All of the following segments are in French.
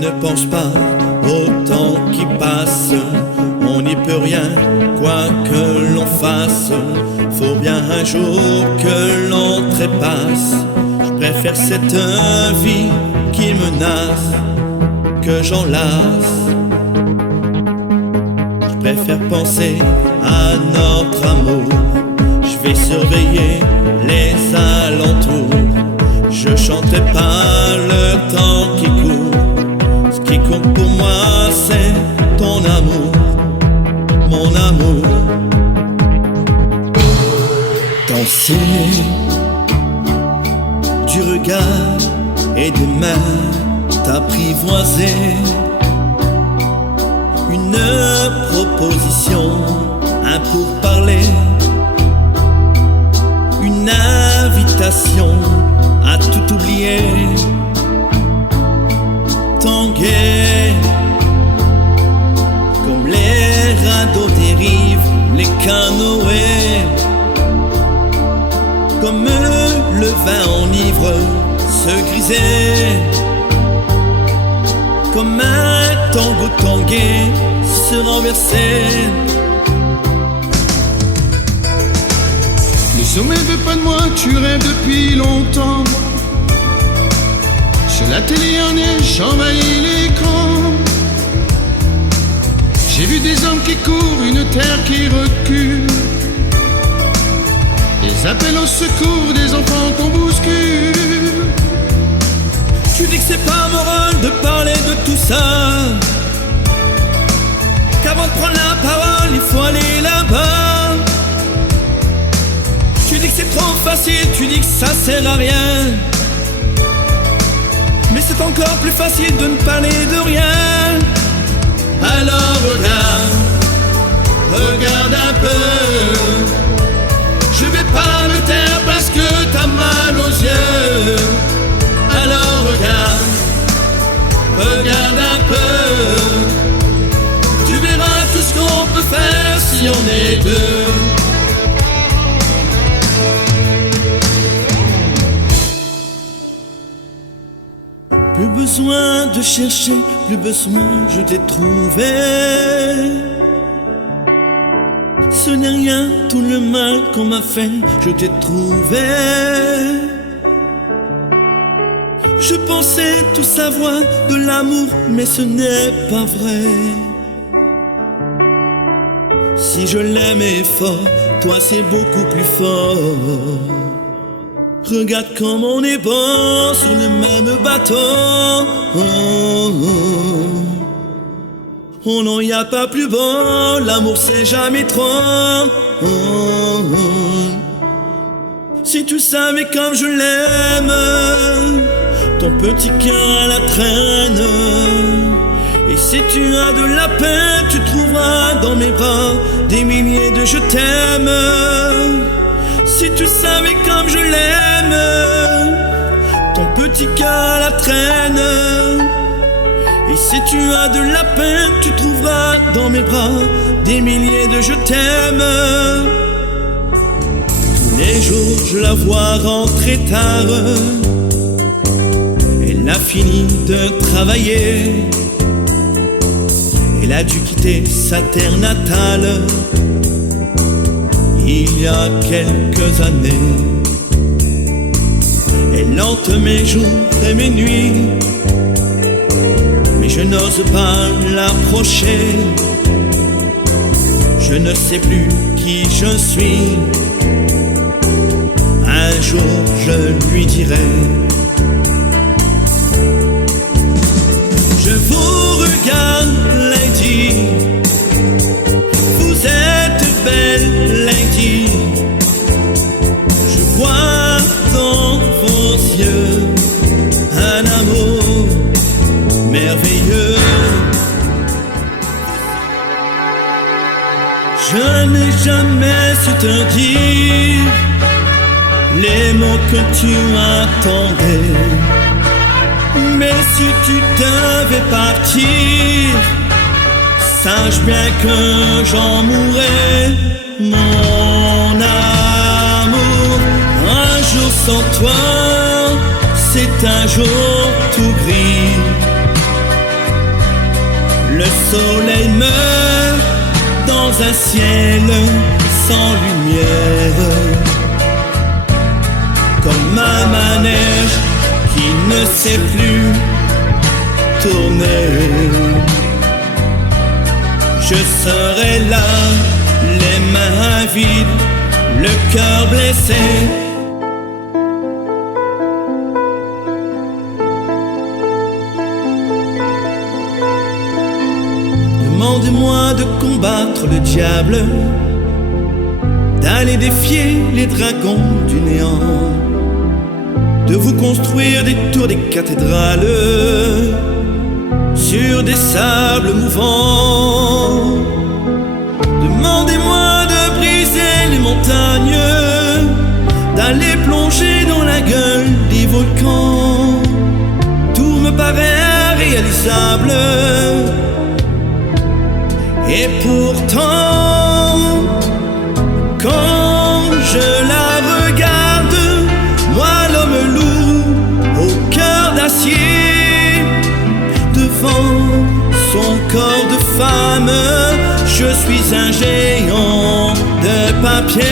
ne pense pas au temps qui passe, on n'y peut rien, quoi que l'on fasse. Faut bien un jour que l'on trépasse. Je préfère cette vie qui menace que j'enlace. Je préfère penser à notre amour. Je vais surveiller les alentours. Je chanterai pas le temps qui court. Ce qui compte pour moi c'est ton amour, mon amour. Danser du regard et des mains t'apprivoiser. Une proposition, un pourparler, une invitation à tout oublier. Tanguer comme les radeaux dérivent, les canoës, comme le vin enivre, se griser, comme un tango tangué, se renverser. Les sommets de pas de moi, tu rêves depuis longtemps. Sur la télé en neige, j'envahis l'écran. J'ai vu des hommes qui courent, une terre qui recule. Des appels au secours, des enfants qu'on bouscule. Tu dis que c'est pas mon rôle de parler de tout ça, qu'avant de prendre la parole, il faut aller là-bas. Tu dis que c'est trop facile, tu dis que ça sert à rien. Mais c'est encore plus facile de ne parler de rien. Alors regarde, regarde un peu. Je vais pas me taire parce que t'as mal aux yeux. Alors regarde, regarde un peu. Tu verras tout ce qu'on peut faire si on est deux. Plus besoin de chercher, plus besoin, je t'ai trouvé. Ce n'est rien, tout le mal qu'on m'a fait, je t'ai trouvé. Je pensais tout savoir de l'amour, mais ce n'est pas vrai. Si je l'aimais fort, toi c'est beaucoup plus fort. Regarde comme on est bon sur le même bateau. Oh non, y a pas plus bon, l'amour c'est jamais trop. Si tu savais comme je l'aime, ton petit cœur à la traîne. Et si tu as de la peine, tu trouveras dans mes bras des milliers de je t'aime. Si tu savais comme je l'aime, ton petit cœur à la traîne. Et si tu as de la peine, tu trouveras dans mes bras des milliers de je t'aime. Tous les jours je la vois rentrer tard. Elle a fini de travailler. Elle a dû quitter sa terre natale il y a quelques années. Elle hante mes jours et mes nuits, mais je n'ose pas l'approcher. Je ne sais plus qui je suis. Un jour je lui dirai. Je vous regarde, Lady. Vous êtes belle, Lady. Je vois dans vos yeux un amour merveilleux. Je n'ai jamais su te dire les mots que tu attendais. Mais si tu devais partir, sache bien que j'en mourrai. Mon amour, un jour sans toi, c'est un jour tout gris. Le soleil meurt dans un ciel sans lumière, comme un manège qui ne sait plus tourner. Je serai là, les mains vides, le cœur blessé. Demandez-moi de combattre le diable, d'aller défier les dragons du néant, de vous construire des tours, des cathédrales sur des sables mouvants. Demandez-moi de briser les montagnes, d'aller plonger dans la gueule des volcans. Tout me paraît réalisable, et pourtant, quand je la regarde, moi l'homme lourd au cœur d'acier, devant son corps de femme, je suis un géant de papier.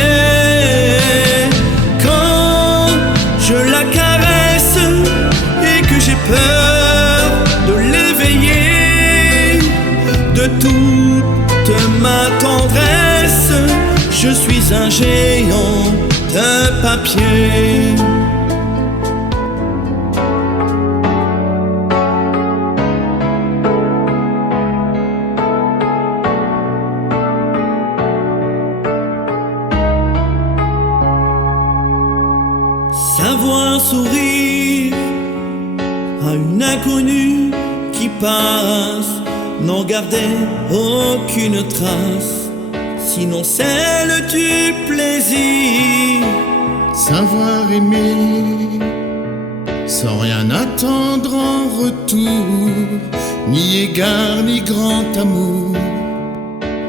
Quand je la caresse et que j'ai peur de l'éveiller, de toute ma tendresse, je suis un géant de papier. Savoir sourire à une inconnue qui passe, n'en garder aucune trace, sinon celle du plaisir. Savoir aimer sans rien attendre en retour, ni égard ni grand amour,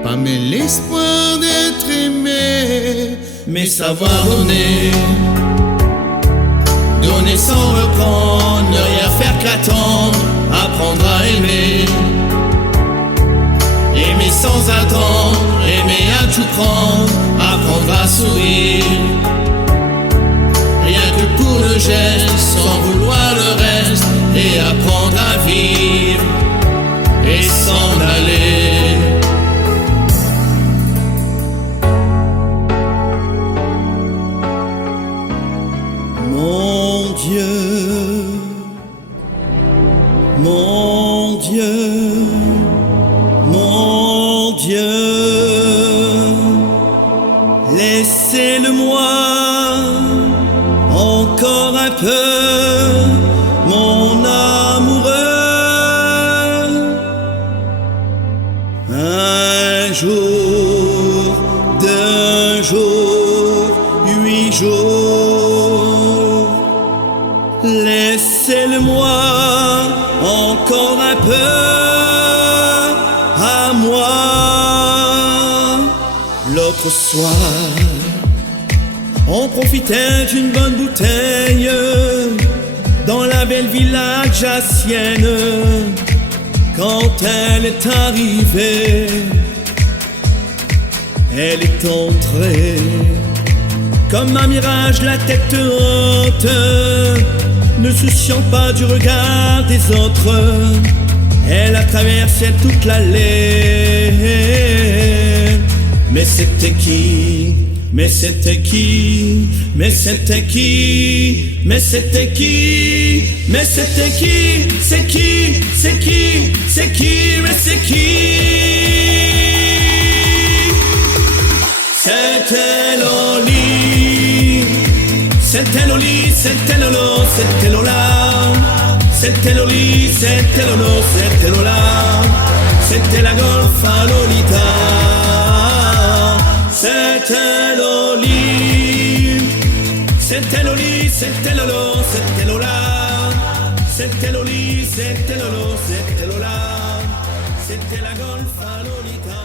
pas mais l'espoir d'être aimé, mais savoir donner. Donner sans reprendre, ne rien faire qu'attendre, apprendre à aimer. Aimer sans attendre, aimer à tout prendre, apprendre à sourire. Rien que pour le geste, sans vouloir le reste, et apprendre à vivre, et s'en aller. Mon Dieu, mon Dieu, mon Dieu, laissez-le-moi encore un peu, mon amoureux. Un jour, 2 jours, 8 jours, laissez-le-moi encore un peu à moi. L'autre soir, on profitait d'une bonne bouteille dans la belle villa alsacienne. Quand elle est arrivée, elle est entrée comme un mirage, la tête haute, ne souciant pas du regard des autres. Elle a traversé toute l'allée. Mais c'était qui? Mais c'était qui? Mais c'était qui? Mais c'était qui? Mais c'était qui? C'est qui? C'est qui? C'est qui? Mais c'est qui? C'était Loli. C'était Loli, c'était Lolo, c'était Lola. C'était Loli, c'était Lolo, c'était Lola. C'était la golfa Lolita. C'était Loli. C'était Loli, c'était Lolo, c'était Lola. C'était Loli, c'était Lolo, c'était Lola. C'était la golfa Lolita.